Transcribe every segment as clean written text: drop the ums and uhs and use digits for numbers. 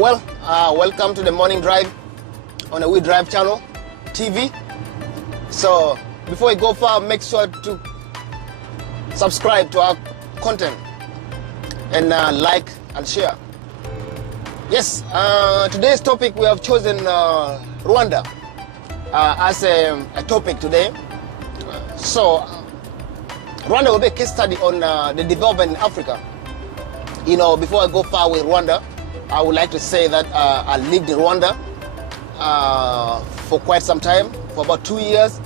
Well, welcome to the morning drive on the We Drive channel, TV. So before we go far, make sure to subscribe to our content and like and share. Yes, today's topic we have chosen Rwanda as a topic today. So Rwanda will be a case study on the development in Africa. You know, before I go far with Rwanda, I would like to say that I lived in Rwanda for quite some time, for about 2 years,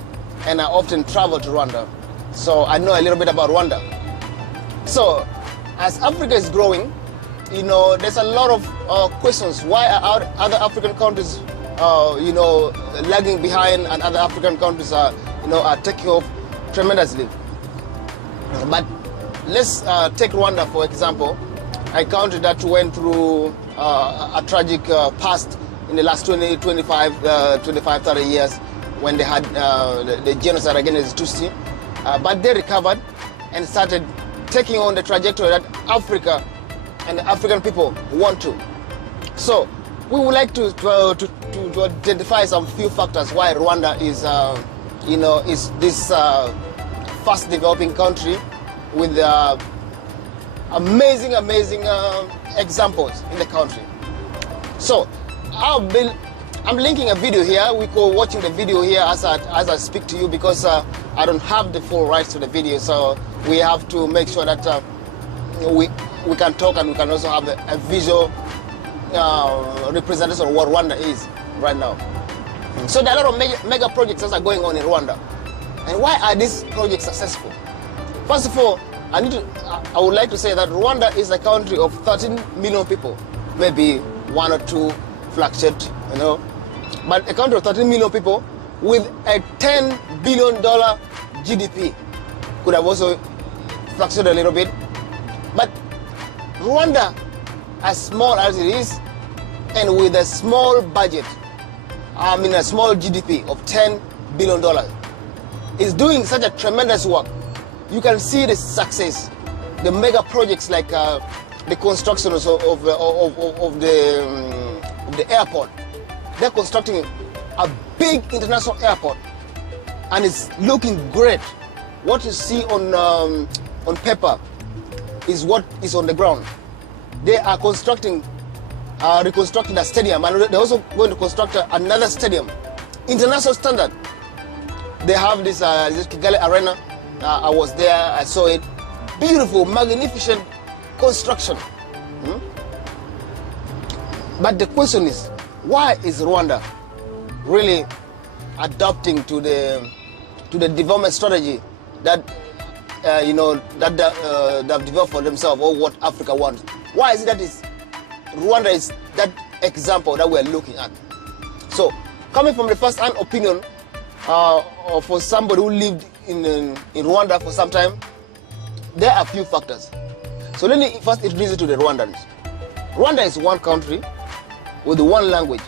and I often travel to Rwanda. So I know a little bit about Rwanda. So as Africa is growing, you know, there's a lot of questions. Why are other African countries, lagging behind, and other African countries are taking off tremendously? But let's take Rwanda for example. A country that went through a tragic past in the last 30 years when they had the genocide against the Tutsi. But they recovered and started taking on the trajectory that Africa and the African people want to. So we would like to identify some few factors why Rwanda is, is this fast developing country with amazing examples in the country. So I'm linking a video here. We go watching the video here as I speak to you, because I don't have the full rights to the video. So we have to make sure that we can talk, and we can also have a visual representation of what Rwanda is right now. So there are a lot of mega projects that are going on in Rwanda. And why are these projects successful? First of all, I would like to say that Rwanda is a country of 13 million people. Maybe one or two fluctuate, but a country of 13 million people with a $10 billion GDP could have also fluctuated a little bit. But Rwanda, as small as it is, and with a small budget, a small GDP of $10 billion, is doing such a tremendous work. You can see the success, the mega projects like the construction of the airport. They're constructing a big international airport, and it's looking great. What you see on paper is what is on the ground. They are reconstructing a stadium, and they're also going to construct another stadium, international standard. They have this Kigali Arena. I was there, I saw it. Beautiful, magnificent construction. But the question is, why is Rwanda really adapting to the development strategy that they've developed for themselves, or what Africa wants? Why is it that Rwanda is that example that we're looking at? So, coming from the first-hand opinion for somebody who lived in Rwanda for some time, there are a few factors. So let me first introduce you to the Rwandans. Rwanda is one country with one language.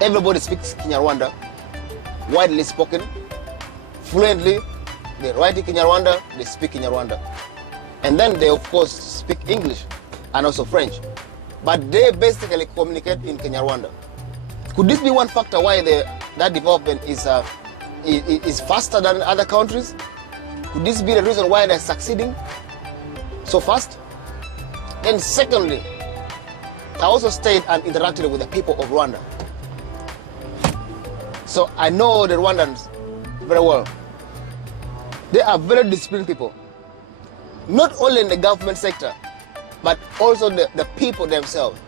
Everybody speaks Kinyarwanda, widely spoken, fluently. They write in Kinyarwanda, they speak Kinyarwanda. And then they of course speak English and also French. But they basically communicate in Kinyarwanda. Could this be one factor why that development is faster than other countries? Could this be the reason why they're succeeding so fast? Then secondly, I also stayed and interacted with the people of Rwanda. So I know the Rwandans very well. They are very disciplined people. Not only in the government sector, but also the people themselves.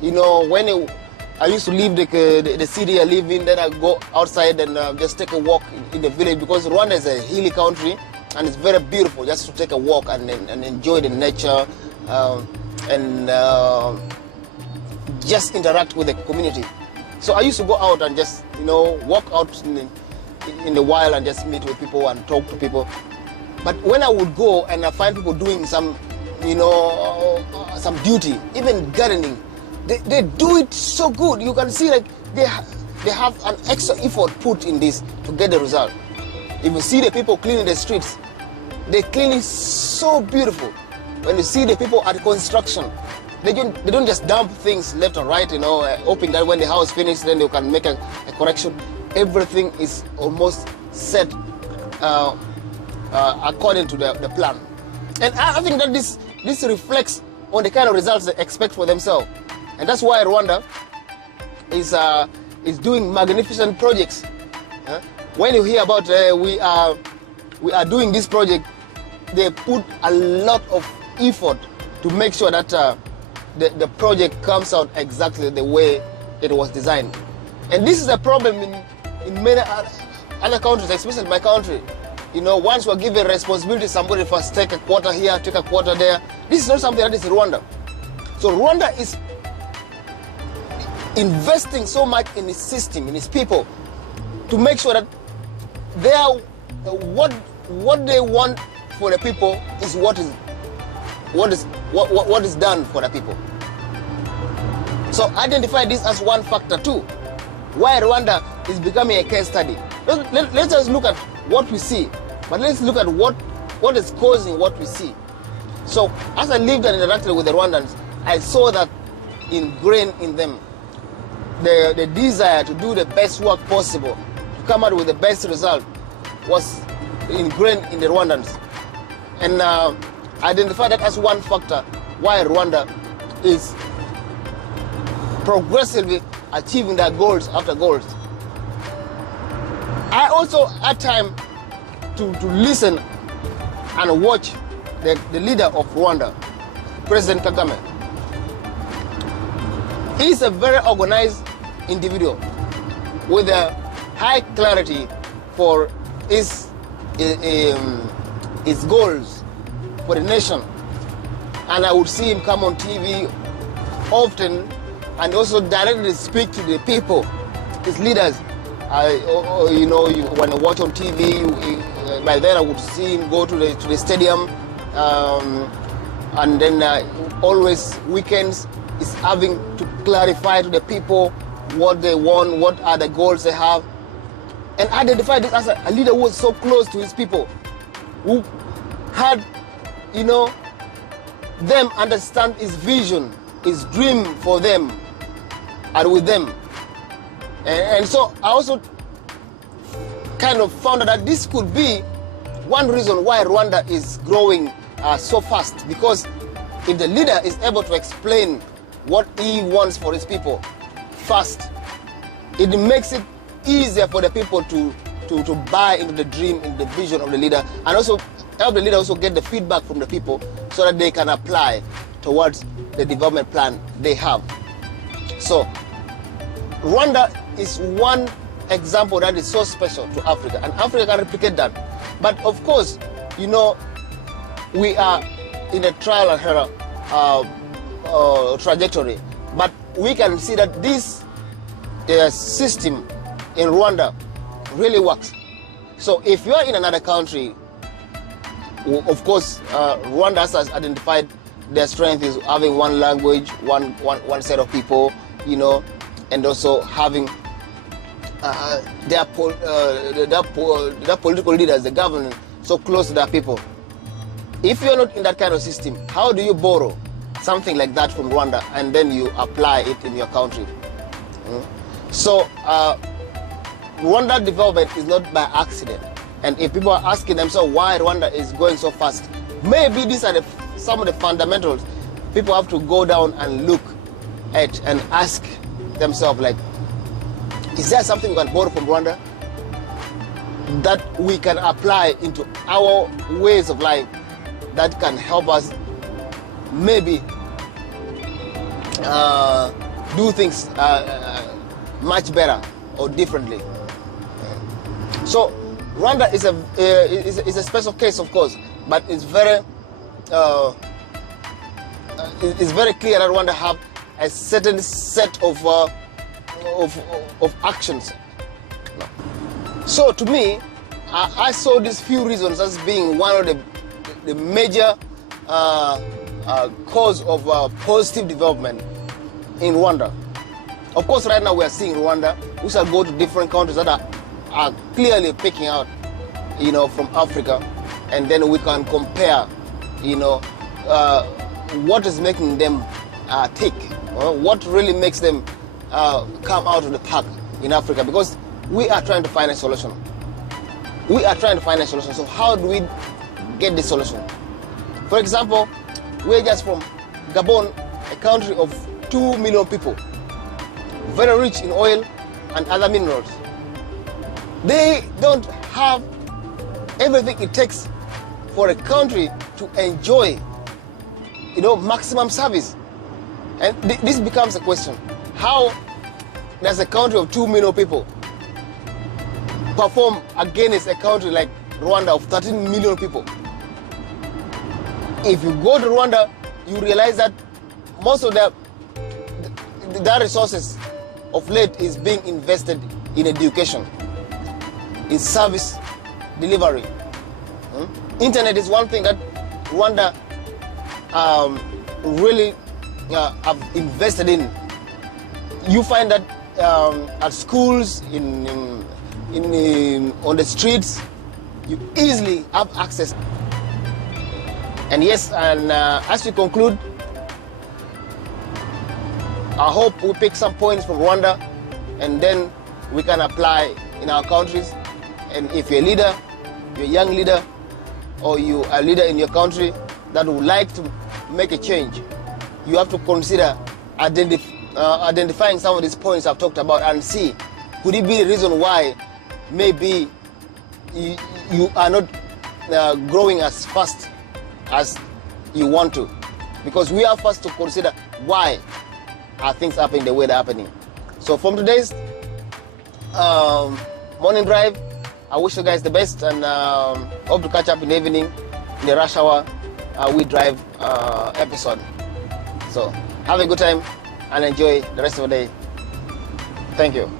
When I used to leave the city I live in, then I go outside and just take a walk in the village, because Rwanda is a hilly country and it's very beautiful just to take a walk and enjoy the nature and just interact with the community. So I used to go out and just walk out in the wild and just meet with people and talk to people. But when I would go and I find people doing some duty, even gardening, they do it so good. You can see they have an extra effort put in this to get the result. If you see the people cleaning the streets, they clean it so beautiful. When you see the people at construction, they don't just dump things left and right, hoping that when the house finishes, then they can make a correction. Everything is almost set according to the plan. And I think that this reflects on the kind of results they expect for themselves. And that's why Rwanda is doing magnificent projects. When you hear about we are doing this project, they put a lot of effort to make sure that the project comes out exactly the way it was designed. And this is a problem in many other countries, especially my country. Once we're given responsibility, somebody first take a quarter here, take a quarter there. This is not something that is Rwanda. So Rwanda is investing so much in its system, in its people, to make sure that they are what they want for the people is what is done for the people. So identify this as one factor too, why Rwanda is becoming a case study. Let's just look at what we see, but let's look at what is causing what we see. So as I lived and interacted with the Rwandans, I saw that ingrained in them the desire to do the best work possible, to come out with the best result, was ingrained in the Rwandans. And identify that as one factor why Rwanda is progressively achieving their goals after goals. I also had time to listen and watch the leader of Rwanda, President Kagame. He is a very organized individual with a high clarity for his goals for the nation. And I would see him come on TV often and also directly speak to the people, his leaders. When you watch on TV, by then I would see him go to the stadium, and then always weekends is having to clarify to the people what they want, what are the goals they have, and identify this as a leader who was so close to his people, who had, them understand his vision, his dream for them, and with them. And so I also kind of found out that this could be one reason why Rwanda is growing so fast, because if the leader is able to explain what he wants for his people fast, it makes it easier for the people to buy into the dream, in the vision of the leader, and also help the leader also get the feedback from the people so that they can apply towards the development plan they have. So Rwanda is one example that is so special to Africa, and Africa can replicate that. But of course, we are in a trial and error trajectory, but we can see that this system in Rwanda really works. So if you are in another country, of course, Rwanda has identified their strength is having one language, one set of people, and also having their political leaders, the government, so close to their people. If you're not in that kind of system, how do you borrow something like that from Rwanda and then you apply it in your country? So Rwanda development is not by accident. And if people are asking themselves why Rwanda is going so fast, maybe these are some of the fundamentals people have to go down and look at and ask themselves, like, is there something we can borrow from Rwanda that we can apply into our ways of life that can help us maybe do things much better or differently? So Rwanda is a special case, of course, but it's very clear that Rwanda have a certain set of actions. So to me, I saw these few reasons as being one of the major cause of positive development in Rwanda. Of course, right now we are seeing Rwanda. We shall go to different countries that are clearly picking out, from Africa, and then we can compare, what is making them tick? What really makes them come out of the pack in Africa? Because we are trying to find a solution. We are trying to find a solution. So how do we get the solution? For example, we're just from Gabon, a country of 2 million people, very rich in oil and other minerals. They don't have everything it takes for a country to enjoy, maximum service. And this becomes a question. How does a country of 2 million people perform against a country like Rwanda of 13 million people? If you go to Rwanda, you realize that most of their resources of late is being invested in education, in service delivery. Internet is one thing that Rwanda really have invested in. You find that at schools, on the streets, you easily have access. And yes, and as we conclude, I hope we pick some points from Rwanda and then we can apply in our countries. And if you're a leader, you're a young leader, or you are a leader in your country that would like to make a change, you have to consider identifying some of these points I've talked about and see, could it be the reason why maybe you are not growing as fast as you want to? Because we are first to consider why are things happening the way they're happening. So from today's morning drive, I wish you guys the best, and hope to catch up in the evening in the rush hour We Drive episode. So have a good time and enjoy the rest of the day. Thank you.